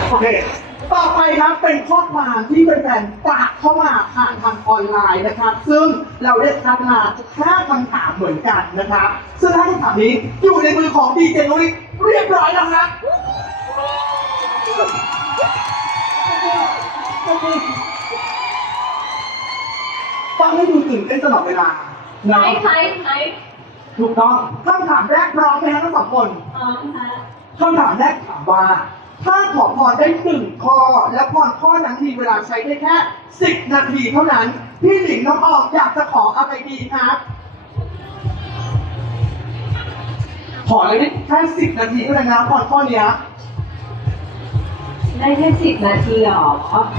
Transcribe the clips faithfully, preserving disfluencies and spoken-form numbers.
โอเคต่อไปครับเป็นข้อความที่แฟนๆฝากเข้ามาผ่านทางออนไลน์นะครับซึ่งเราได้คัดมาห้าคำถามเหมือนกันนะครับซึ่งห้าคำถามนี้อยู่ในมือของดีเจนุ้ยเรียบร้อยแล้วครับฟังให้ดูตื่นเต้นตลอดเวลาไหนนะไหนไหนถูกต้องคำถามแรกพร้อมไหมครับทั้งสองคนอ๋อค่ะคำถามแรกถามว่า ถ้าขอพรได้หนึ่งข้อและพรข้อนั้นมีเวลาใช้ได้แค่สิบนาทีเท่านั้น พี่หลิงน้องออกอยากจะขออะไรดีครับ ขอเลยแค่สิบนาทีเท่านั้นนะพรข้อเนี้ยได้แค่สิบนาทีหรอ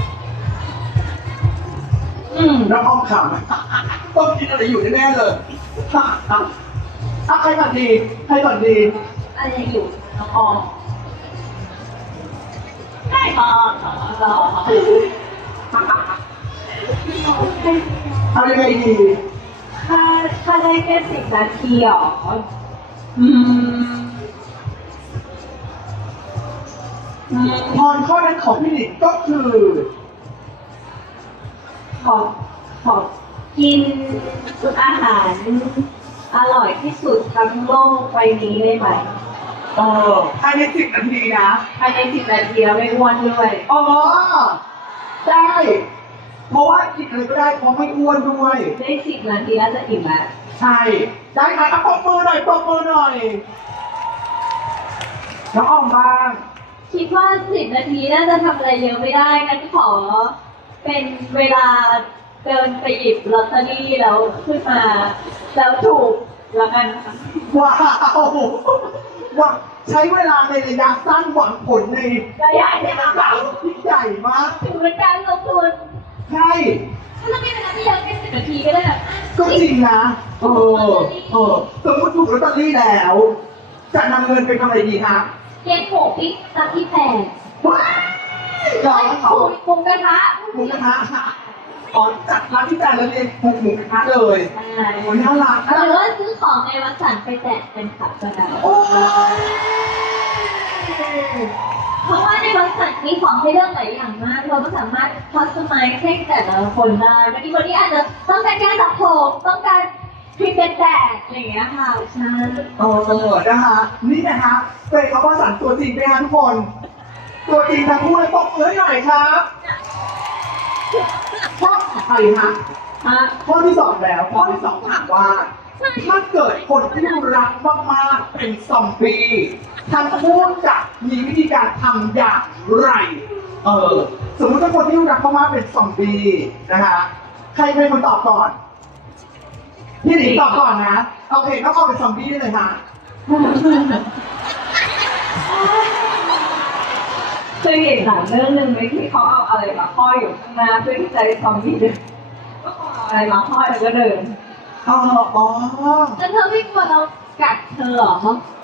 อืมน้องออมขำต้องคิดอะไรอยู่แน่ๆเลยอ่ะอ่ะอ่ะใครก่อนดีใครก่อนดีอะไรอยู่น้องออมได้ค่ะรอเอายังไงดีถ้าถ้าได้แค่สิบนาทีหรออืมอืมพรข้อนั้นของพี่หลิงก็คือขอขอกินอาหารอร่อยที่สุดทั้งโลกใบนี้ได้ไหมเออภายในสิบนาทีนะภายในสิบนาทีแล้วไม่อ้วนด้วยอ๋อได้ เพราะว่ากินอะไรก็ได้เพราะไม่อ้วนด้วยได้สิบนาทีแล้วจะอิ่มแล้วใช่ ได้ไหมอ่ะปรบมือหน่อยปรบมือหน่อยน้องออมบ้างคิดว่าสิบนาทีน่าจะทำอะไรเยอะไม่ได้งั้นขอเป็นเวลาเดินไปหยิบลอตเตอรี่แล้วขึ้นมา แล้วถูกแล้วกันค่ะว้าวว่าใช้เวลาในระยะสั้นหวังผลในระยะที่มันเก่าที่ใหญ่มากถือเป็นการลงทุนใช่ถ้าเราไม่เวลาไม่เยอะแค่สิบนาทีก็ได้แบบก็จริงนะ เออ เออ สมมติถูกลอตเตอรี่แล้ว จะนำเงินไปทำอะไรดีคะเลี้ยงหมูปิ๊กตักที่แพงว้ายรอเขาหมูกระทะหมูกระทะค่ะอ๋อจัดร้านที่แจกแล้วเรียนหมูหมูกระทะเลยใช่โอ้ยน่ารักหรือว่าซื้อของในวัดสันไปแจกเป็นขับก็ได้โอ้ยเพราะว่าในวัดสันมีของให้เลือกหลายอย่างมาก เราก็สามารถคัสตอมไมซ์ให้แต่ละคนได้บางทีคนที่อาจจะต้องการการตัดผมต้องการครีมกันแดดอะไรอย่างเงี้ยค่ะใช่เออนะคะนี่นะคะเป็นคำว่าสันตัวจริงไหมคะทุกคน ตัวจริงทั้งคู่เลยตบมือให้หน่อยครับข้อต่อไปฮะอ่ะข้อที่สองแล้วข้อที่สองถามว่า ถ้าเกิดคนที่รักมากๆเป็นซอมบี้ทั้งคู่จะมีวิธีการทำอย่างไร เออ สมมติถ้าคนที่รักมากๆเป็นซอมบี้นะคะใครเป็นคนตอบก่อน พี่หนิงตอบก่อนนะโอเคถ้าเอาเป็นซอมบี้ได้เลยฮะเคยเห็นหนังเรื่องหนึ่งไหมที่เขาเอาอะไรมาห้อยอยู่ข้างหน้าเพื่อที่จะได้ซอมบี้เดินก็เอาอะไรมาห้อยแล้วก็เดินอ๋ออ๋อแล้วเธอไม่กลัวเรากัดเธอเหรอ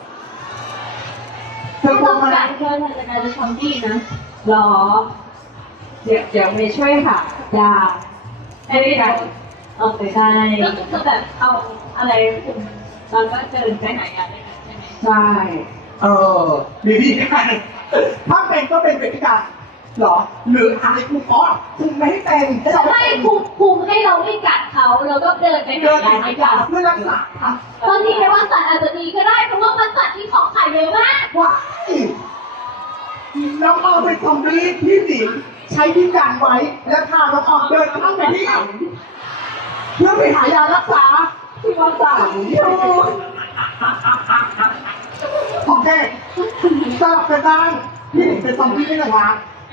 เธอกลัวไหมกัดเธอเธอจะกลายเป็นซอมบี้นะหรอ เดี๋ยวเดี๋ยวไปช่วยหายาให้ได้กันเอาไปได้ก็คือแบบเอาอะไรคุมแล้วก็เดินไปหายาได้กันใช่ไหมใช่ เออมีวิธีการถ้าเป็นก็เป็นไปด้วยกันเหรอ หรืออะไรคุมอ๋อคุมไม่ให้เป็นใช่คุมคุมให้เราไม่กัดเขาแล้วก็เดินไปเดิหาน ยาหาให้ยากันเพื่อรักษาบางทีในวัดสัตว์อาจจะดีก็ได้เพราะว่าวัดสัตว์ที่ของขายเยอะมากว้ายน้องออมเป็นซอมบี้ที่หนิงใช้ที่การไว้ และพาน้องออมเดินเข้าไปที่เพื่อไปหายารักษาที่วัดสัตว์โอเคสลับกันบ้างพี่หนิงเป็นซอมบี้ได้ไหมคะ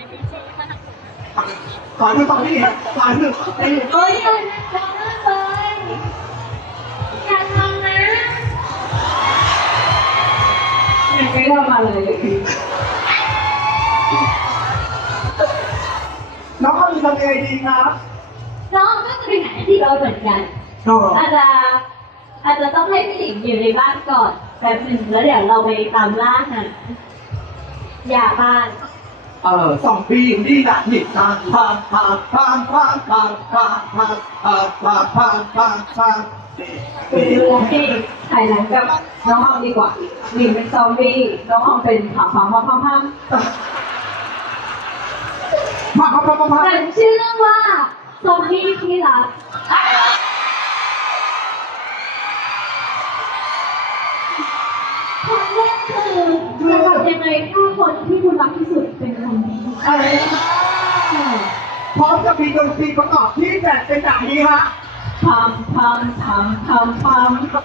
ขอดูซอมบี้ครับขอดูซอมบี้เอ้ยอย่าทำนะเลยอย่าทำนะ ยังไม่ได้มาเลยน้องออมจะทำยังไงดีครับน้องก็จะไปหาที่เราเหมือนกันอ๋ออาจจะอาจจะต้องให้พี่หลิงอยู่ในบ้านก่อนแป๊บหนึ่งแล้วเดี๋ยวเราไปตามล่าหายาบ้านเออสองปีนี่แหละนี่ทางทางทางทางทางทางทางทางทางทางทางทางทางไปดูพี่ถ่ายหนังกับน้องออมดีกว่าหลิงเป็นซอมบี้น้องออมเป็นผาผาผาผาผาพักพักพักพักหนังชื่อเรื่องว่าซอมบี้ที่รักความแรกคือจะทำยังไงถ้าคนที่คุณรักที่สุดเป็นซอมบี้อะไรพร้อมกับมีดนตรีประกอบที่แบบเป็นแบบนี้ฮะทำทำทำทำทำ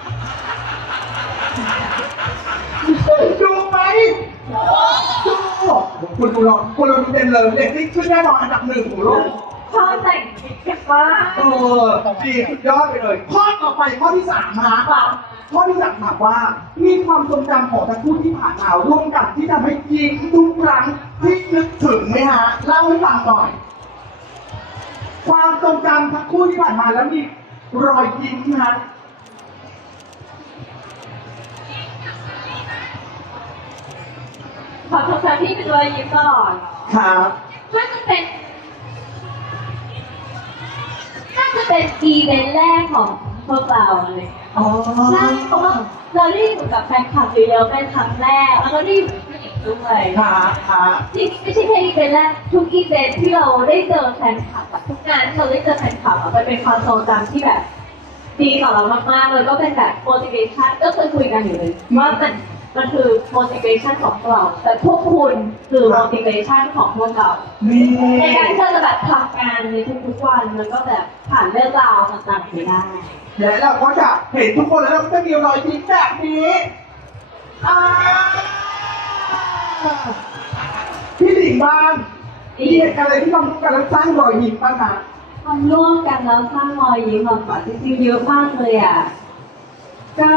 ดูไหมดูคุณดูเราคุณเราดูเด่นเลยเด็กที่ขึ้นแน่นอนอันดับหนึ่งของโลกชอบแต่งเก็บมากเออดีสุดยอดไปเลย ข้อต่อไปข้อที่สามฮะข้อที่สามถามว่า มีความทรงจำของทั้งคู่ที่ผ่านมาร่วมกันที่ทำให้ยิ้มทุกครั้งที่นึกถึงไหมฮะเล่าให้ฟังหน่อย ความทรงจำทั้งคู่ที่ผ่านมาแล้วมีรอยยิ้มนะขอโทษค่ะที่เป็นรอยยิ้มตลอดครับน่าจะเป็นน่าจะเป็นอีเวนต์แรกของพวกเราเลยอ๋อใช่เพราะว่าเราได้อยู่กับแฟนคลับเยอะๆเป็นครั้งแรกแล้วก็ได้อยู่กับผู้หญิงด้วยครับครับจริงๆไม่ใช่แค่อีเวนต์แรกทุกอีเวนต์ที่เราได้เจอแฟนคลับอะทุกงานที่เราได้เจอแฟนคลับอะมันเป็นความทรงจำที่แบบดีต่อเรามากๆเลยก็เป็นแบบ motivation ก็เคยคุยกันอยู่เลยว่ามันมันคือ motivation ของพวกเรา แต่พวกคุณคือ motivation ของพวกเรานี่ในการที่เราจะแบบทำงานในทุกๆวันแล้วก็แบบผ่านเรื่องราวต่างๆไปได้และเราก็จะเห็นทุกคนแล้วเราก็จะมีรอยยิ้มแบบนี้อ่าพี่หลิงบ้างมีเหตุการณ์อะไรที่ทำร่วมกันแล้วสร้างรอยยิ้มบ้างนะทำร่วมกันแล้วสร้างรอยยิ้มมาก่อนจริงๆเยอะมากเลยอ่ะก็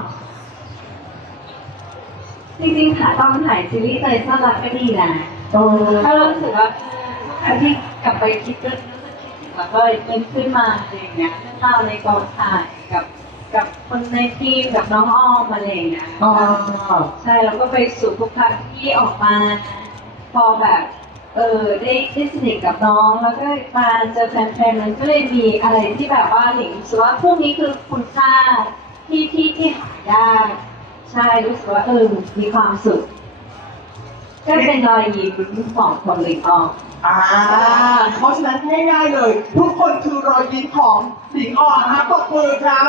จริงๆค่ะตอนถ่ายซีรีส์เลยสรักก็ดีนะเออถ้าเรารู้สึกว่าทุกครั้งที่กลับไปคิดก็รู้สึกคิดถึงแล้วก็ยิ้มขึ้นมาอะไรอย่างเงี้ยเรื่องราวในกองถ่ายกับกับคนในทีมกับน้องอ้อมอะไรอย่างเงี้ยอ่าใช่แล้วก็ไปสู่ทุกครั้งที่ออกมา พอแบบ เออได้ได้สนิทกับน้องแล้วก็มาเจอแฟนๆมันก็เลยมีอะไรที่แบบว่าหลิงรู้สึกว่าพวกนี้คือคุณค่าที่ที่ที่หายากใช่รู้สึกว่าเออมีความสุขก็เป็นรอยยิ้มของคนหลิงออกอ่าเพราะฉะนั้นง่ายๆเลย ทุกคนคือรอยยิ้มของหลิงออนนะฮะตบมือครับ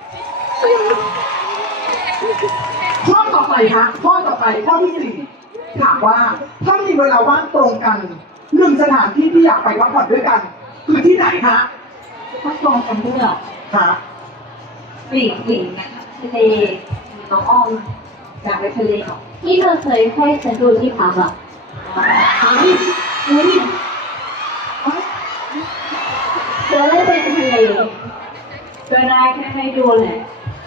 ข้อต่อไปฮะข้อต่อไปข้อที่สี่ถามว่าถ้ามีเวลาว่างตรงกันหนึ่งสถานที่ที่อยากไปพักผ่อนด้วยกัน คือที่ไหนฮะถ้าตรงกันเมื่อฮะหลิงหลิงนะคะทะเลน้องอ้อมอยากไปทะเลเหรอที่เธอเคยให้ฉันดูที่พักอ่ะเฮ้ยเฮ้ยเฮ้ยเธอได้เป็นทะเลก็ได้แค่ให้ดูแหละ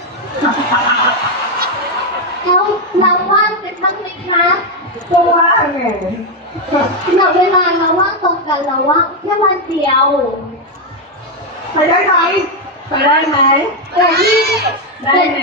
แล้วเราว่างกันบ้างไหมคะก็ว่าไงเราเวลาเราว่างตรงกันเราว่างแค่วันเดียวไปได้ไหมไปได้ไหมแต่ที่ได้ไหม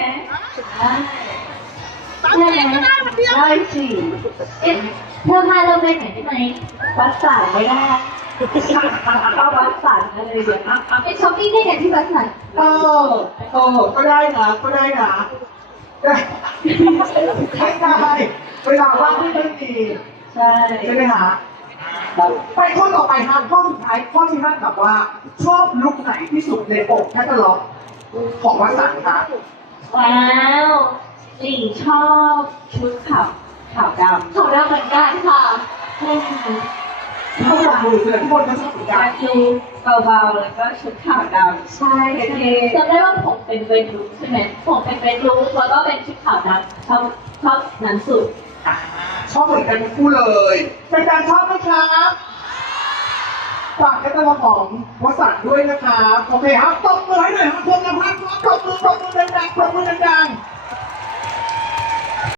ได้ได้ไหมได้สิเอ๊ะเธอพาเราไปไหนได้ไหมวัดสายไม่ได้ก็วัดสายกันเลยเดี๋ยวไปช้อปปิ้งด้วยกันที่บัสสันเออเออก็ได้นะก็ได้นะได้ไม่ได้เวลาว่างไม่ค่อยมีใช่ใช่ไหมฮะไปข้อต่อไปฮะข้อสุดท้ายข้อที่ห้าแบบว่า ชอบลุคไหนที่สุดในปกแคตตาล็อกของวัสันต์คะว้าวหลิงชอบชุดขาวขาวดำของเราเหมือนกันค่ะใช่ไหมเข้ากับมือเลยทุกคนก็ชอบเหมือนกักาน รดูเบาๆแล้วก็ชุดขาวดำใช่โอเคจำได้ว่าผมเป็นเวนุใช่ไหมผมเป็นเวนุแล้วก็เป็นชุดขาวดำชอบชอบนั้นสุดอ่าชอบเหมือนกันทั้งคู่เลยเป็นการชอบไหมครับฝากแคตตาล็อกของวัสันต์ด้วยนะครับโอเคครับตบมือให้หน่อยครับคนละพักครับตบมือตบมือดังๆตบมือดังๆ